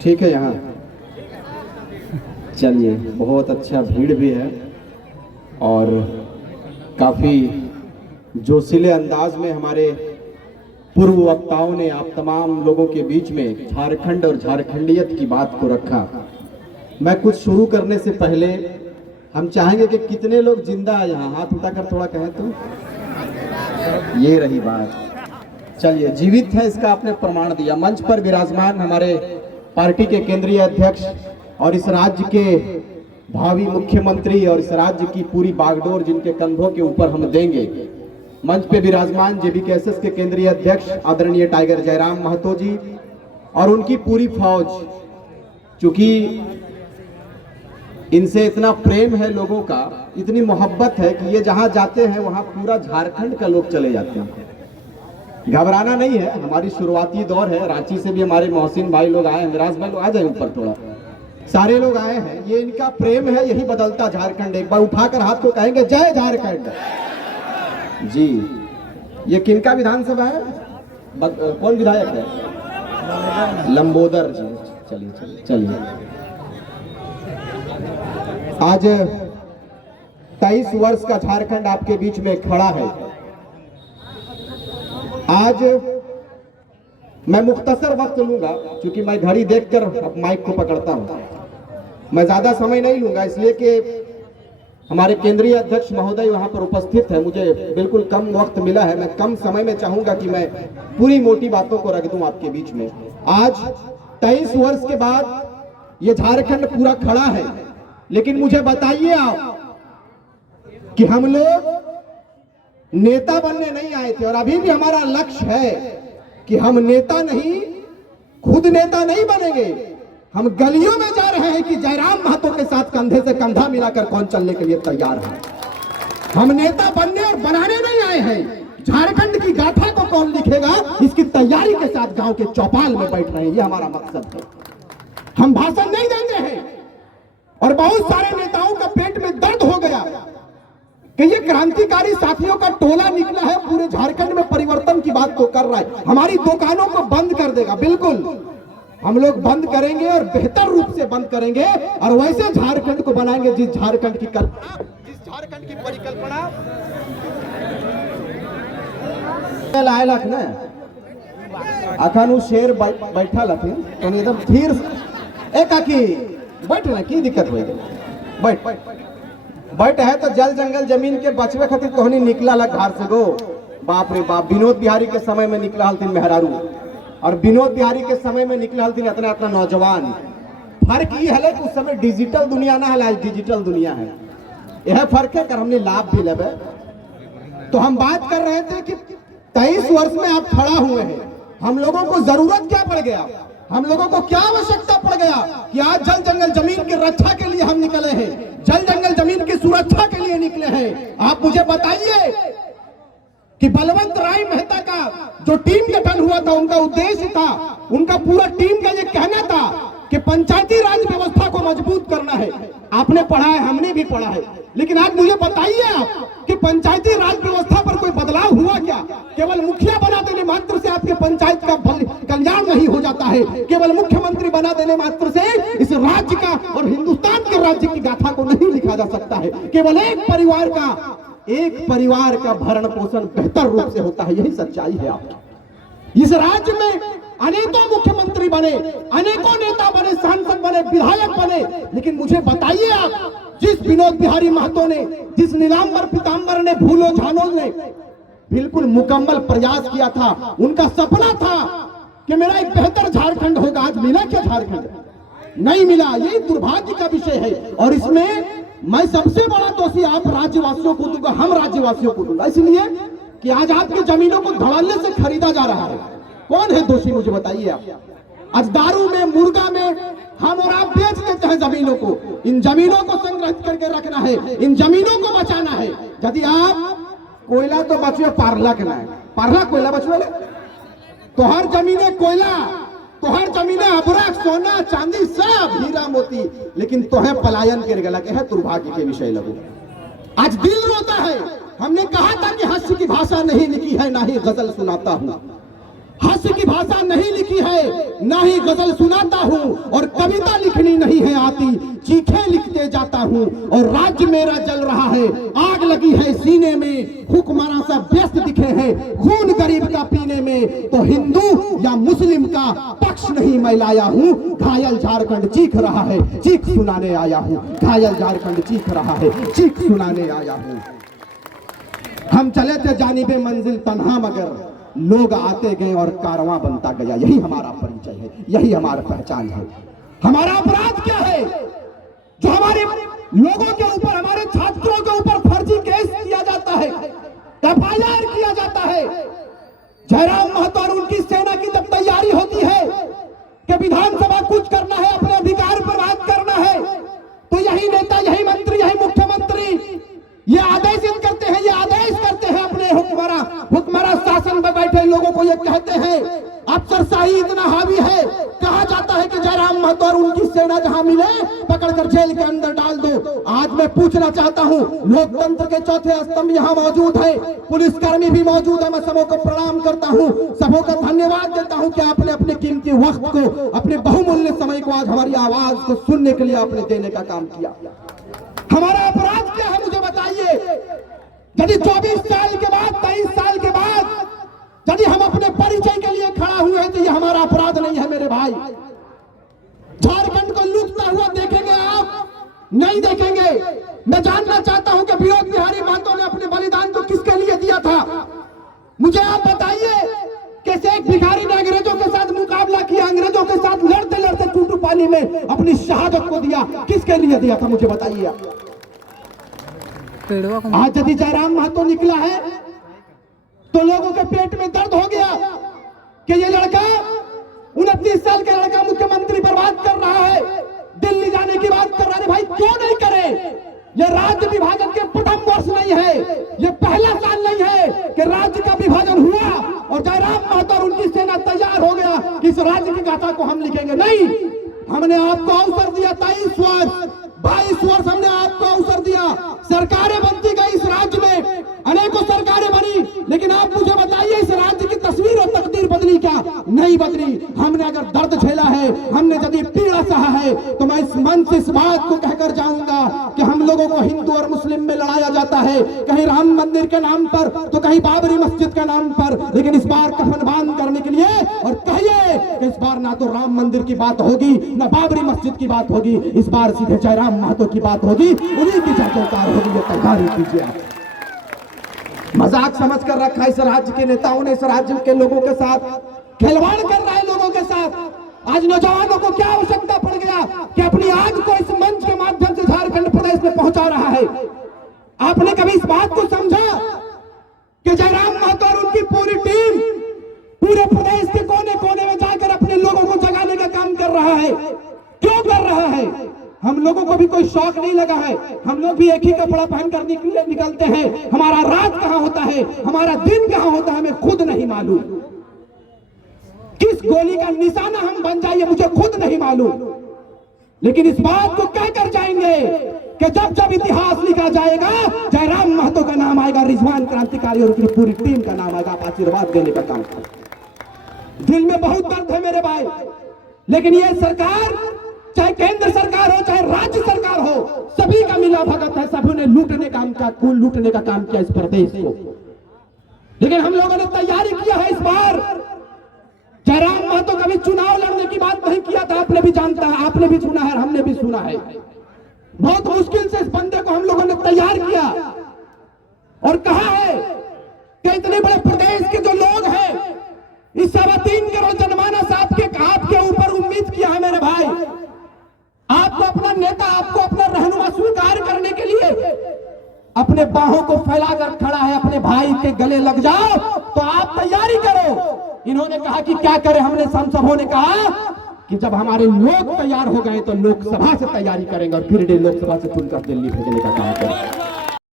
ठीक है। यहाँ चलिए, बहुत अच्छा भीड़ भी है और काफ़ी जोशीले अंदाज में हमारे पूर्व वक्ताओं ने आप तमाम लोगों के बीच में झारखंड और झारखंडियत की बात को रखा। मैं कुछ शुरू करने से पहले हम चाहेंगे कि कितने लोग जिंदा है यहाँ, हाथ उठाकर थोड़ा कहें तो। ये रही बात। चलिए, जीवित है इसका आपने प्रमाण दिया। मंच पर विराजमान हमारे पार्टी के केंद्रीय अध्यक्ष और इस राज्य के भावी मुख्यमंत्री और इस राज्य की पूरी बागडोर जिनके कंधों के ऊपर हम देंगे, मंच पे विराजमान जेबीकेएसएस के केंद्रीय अध्यक्ष आदरणीय टाइगर जयराम महतो जी और उनकी पूरी फौज। चूंकि इनसे इतना प्रेम है लोगों का, इतनी मोहब्बत है कि ये जहां जाते हैं वहां पूरा झारखंड का लोग चले जाते हैं। घबराना नहीं है, हमारी शुरुआती दौर है। रांची से भी हमारे मोहसिन भाई लोग आए हैं, मिराज भाई लोग आ जाए ऊपर थोड़ा, सारे लोग आए हैं। ये इनका प्रेम है, यही बदलता झारखंड। एक बार उठाकर हाथ को कहेंगे जय झारखंड जी। ये किनका विधानसभा है, कौन विधायक है? लंबोदर जी। चलिए चलिए चलिए। आज 23 वर्ष का झारखंड आपके बीच में खड़ा है। आज मैं मुख्तसर वक्त लूंगा क्योंकि मैं घड़ी देखकर अब माइक को पकड़ता हूं। मैं ज्यादा समय नहीं लूंगा इसलिए कि हमारे केंद्रीय अध्यक्ष महोदय वहां पर उपस्थित है। मुझे बिल्कुल कम वक्त मिला है। मैं कम समय में चाहूंगा कि मैं पूरी मोटी बातों को रख दूं आपके बीच में। आज 23 वर्ष के बाद ये झारखंड पूरा खड़ा है, लेकिन मुझे बताइए आप कि हम लोग नेता बनने नहीं आए थे और अभी भी हमारा लक्ष्य है कि हम नेता नहीं, खुद नेता नहीं बनेंगे। हम गलियों में जा रहे हैं कि जयराम महतो के साथ कंधे से कंधा मिलाकर कौन चलने के लिए तैयार है। हम नेता बनने और बनाने नहीं आए हैं। झारखंड की गाथा को कौन लिखेगा, इसकी तैयारी के साथ गांव के चौपाल में बैठ रहे हैं। ये हमारा मकसद है। हम भाषण नहीं देंगे हैं। और बहुत सारे नेताओं का पेट में दर्द हो गया कि ये क्रांतिकारी साथियों का टोला निकला है, पूरे झारखंड में परिवर्तन की बात तो कर रहा है, हमारी दुकानों को बंद कर देगा। बिल्कुल हम लोग बंद करेंगे और बेहतर रूप से बंद करेंगे और वैसे झारखंड को बनाएंगे जिस झारखंड की परिकल्पना लाए लख ना अखन शेर बैठा लखिन तो एकदम फिर एक आखी बैठ ना की दिक्कत हो बैठ बैठ है तो जल जंगल जमीन के बचवे खातिर तोहनी निकला लग घर से गो। बाप रे बाप, विनोद बिहारी के समय में निकला हलथिन मेहरारू और विनोद बिहारी के समय में निकला हलथिन इतना इतना नौजवान। फर्क ये है कि उस समय डिजिटल दुनिया ना है, आज डिजिटल दुनिया है। यह फर्क है। कर हमने लाभ भी लेवे तो हम बात कर रहे थे कि 23 वर्ष में आप खड़ा हुए हैं। हम लोगों को जरूरत क्या पड़ गया, हम लोगों को क्या आवश्यकता पड़ गया कि आज जल जंगल जमीन की रक्षा के लिए हम निकले हैं, जल जंगल जमीन की सुरक्षा के लिए निकले हैं। आप मुझे बताइए कि बलवंत राय मेहता का जो टीम गठन हुआ था, उनका उद्देश्य था, उनका पूरा टीम का ये कहना था कि पंचायती राज व्यवस्था को मजबूत करना है। आपने पढ़ा है, हमने भी पढ़ा है, लेकिन आज मुझे बताइए आप कि पंचायती राज व्यवस्था पर कोई बदलाव हुआ क्या? केवल मुखिया बना देने मात्र से आपके पंचायत का कल्याण नहीं हो जाता है। केवल मुख्यमंत्री बना देने मात्र से इस राज्य का और हिंदुस्तान के राज्य की गाथा को नहीं लिखा जा सकता है। केवल एक परिवार का भरण पोषण बेहतर रूप से होता है, यही सच्चाई है आपकी। इस राज्य में अनेकों मुख्यमंत्री बने, अनेकों नेता बने, सांसद बने, विधायक बने, लेकिन मुझे बताइए आप, जिस विनोद बिहारी महतो ने, जिस नीलांबर पीतांबर ने, भूलो झानो ने बिल्कुल मुकम्मल प्रयास किया था, उनका सपना था कि मेरा एक बेहतर झारखंड होगा। आज मिला क्या झारखंड? नहीं मिला। यही दुर्भाग्य का विषय है और इसमें मैं सबसे बड़ा दोषी आप राज्यवासियों को दूंगा, हम राज्यवासियों को दूंगा, इसलिए कि आज आपकी जमीनों को धड़ल्ले से खरीदा जा रहा है। कौन है दोषी मुझे बताइए आप? आज दारू में, मुर्गा में हम और आप बेच देते हैं जमीनों को। इन जमीनों को संग्रहित करके रखना है, इन जमीनों को बचाना है। यदि आप कोयला तो बचवे, पारला के ना पारला कोयला बचवे तो हर जमीने कोयला, तो हर जमीने अबरक, सोना चांदी, सब हीरा मोती, लेकिन तोहे पलायन के गला के है, दुर्भाग्य के विषय लगो। आज दिल रोता है। हमने कहा था कि हास्य की भाषा नहीं लिखी है, ना ही गजल सुनाता हूं। हास्य की भाषा नहीं लिखी है, ना ही गजल सुनाता हूँ और कविता लिखनी नहीं है आती, चीखे लिखते जाता हूँ और राज्य मेरा जल रहा है, आग लगी है सीने में, हुक्मरान सब व्यस्त दिखे हैं खून गरीब का पीने में, तो हिंदू या मुस्लिम का पक्ष नहीं मैं लाया हूँ, घायल झारखंड चीख रहा है, चीख सुनाने आया हूँ, घायल झारखंड चीख रहा है, चीख सुनाने आया हूँ। हम चले थे जानिबे मंजिल तन्हा मगर लोग आते गए और कारवां बनता गया, यही हमारा परिचय है, यही हमारा पहचान है। हमारा अपराध क्या है जो हमारे लोगों के ऊपर, हमारे छात्रों के ऊपर फर्जी केस किया जाता है, एफआईआर किया जाता है। जयराम महतो और उनकी सेना की जब तैयारी होती है कि विधानसभा कुछ करना है, अपने अधिकार पर बात करना है, तो यही नेता, यही मंत्री, यही मुख्यमंत्री ये आदेशित करते हैं, ये आदेश करते हैं अपने हुक्मरान शासन में बैठे लोगों को, ये कहते हैं अफसरशाही इतना हावी है, कहा जाता है कि जयराम महतो और उनकी सेना जहां मिले पकड़कर जेल के अंदर डाल दो। आज मैं पूछना चाहता हूं, लोकतंत्र के चौथे स्तंभ यहां मौजूद है, पुलिसकर्मी भी मौजूद है, मैं सबों को प्रणाम करता हूं, सबों का धन्यवाद देता हूं कि आपने अपने कीमती वक्त को, अपने बहुमूल्य समय को आज हमारी आवाज को सुनने के लिए आपने देने का काम किया। हमारा अपराध क्या है मुझे बताइए? यदि 24 साल के बाद, 23 साल के बाद यदि हम अपने परिचय के लिए खड़ा हुए तो ये हमारा अपराध नहीं है मेरे भाई। झारखंड को लूटता हुआ देखेंगे आप? नहीं देखेंगे। मैं जानना चाहता हूं कि विनोद बिहारी महतो ने अपने बलिदान को किसके लिए दिया था? मुझे आप बताइए। कैसे एक भिखारी ने अंग्रेजों के साथ मुकाबला किया, अंग्रेजों के साथ लड़ते लड़ते टूटू पानी में अपनी शहादत को दिया, किसके लिए दिया था मुझे बताइए आप। आज यदि जयराम महतो निकला है तो लोगों के पेट में दर्द हो गया कि ये लड़का 29 साल का लड़का मुख्यमंत्री पर बात कर रहा है, दिल्ली जाने की बात कर रहा है। भाई क्यों नहीं करे? ये राज्य विभाजन के प्रथम वर्ष नहीं है, ये पहला साल नहीं है कि राज्य का विभाजन हुआ और जयराम महतो और उनकी सेना तैयार हो गया कि इस राज्य की गाथा को हम लिखेंगे। नहीं, हमने आपको अवसर दिया 23 वर्ष, 22 वर्ष हमने आपको अवसर दिया, सरकारें बनती गई इस राज्य में, अनेकों सरकारें बनी, लेकिन आप मुझे बताइए इस राज्य की तस्वीर और तकदीर बदली क्या? नहीं बदली। हमने अगर दर्द झेला है, हमने यदि पीड़ा सहा है, तो मैं इस मन से इस बात को कहकर जाऊंगा कि हम लोगों को हिंदू और मुस्लिम में लड़ाया जाता है, कहीं राम मंदिर के नाम पर तो कहीं बाबरी मस्जिद के नाम पर, लेकिन इस बार कफन बांध करने के लिए और कहिए कि इस बार ना तो राम मंदिर की बात होगी ना बाबरी मस्जिद की बात होगी, इस बार सीधे जयराम महतो की बात होगी, उन्हीं की जयकार होगी। ये तैयारी कीजिए आप। मजाक समझ कर रखा इस राज्य के नेताओं ने, इस राज्य के लोगों के साथ खिलवाड़ कर रहा है लोगों के साथ। आज नौजवानों को क्या आवश्यकता पड़ गया कि अपनी आग को इस मंच के माध्यम से झारखंड प्रदेश में पहुंचा रहा है। आपने कभी इस बात को समझा कि जयराम महतो और उनकी पूरी टीम पूरे प्रदेश के कोने कोने में जाकर अपने लोगों को जगाने का काम कर रहा है? क्यों कर रहा है? हम लोगों को भी कोई शौक नहीं लगा है, हम लोग भी एक ही कपड़ा पहनकर निकलते हैं। हमारा रात कहां होता है, हमारा दिन कहां होता है, हमें खुद नहीं मालूम। किस गोली का निशाना हम बन जाए मुझे खुद नहीं मालूम, लेकिन इस बात को कहकर जाएंगे कि जब जब इतिहास लिखा जाएगा जयराम महतो का नाम आएगा, रिजवान क्रांतिकारी और उनकी पूरी टीम का नाम आएगा। आप आशीर्वाद देने का काम करें। दिल में बहुत दर्द है मेरे भाई, लेकिन ये सरकार, चाहे केंद्र सरकार हो चाहे राज्य सरकार हो, सभी का मिला भगत है, सभी ने लूटने का काम किया इस प्रदेश को। लेकिन हम लोगों ने तैयारी किया है। इस बार जयराम महतो कभी चुनाव लड़ने की बात नहीं किया था, आपने भी जानता है, आपने भी सुना है, हमने भी सुना है। बहुत मुश्किल से इस बंदे को हम लोगों ने तैयार किया और कहा है कि इतने बड़े प्रदेश के जो लोग हैं, इस 3.25 करोड़ जनमानस आपके ऊपर उम्मीद किया है मेरे भाई। आपको अपना नेता, आपको अपना रहनुमा स्वीकार करने के लिए अपने बाहों को फैलाकर खड़ा है, अपने भाई के गले लग जाओ तो आप तैयारी करो। इन्होंने कहा कि क्या करें, हमने हम सबों ने कहा कि जब हमारे लोग तैयार हो गए तो लोकसभा से तैयारी करेंगे और फिर लोकसभा से चुनकर दिल्ली भेजने का काम करेंगे।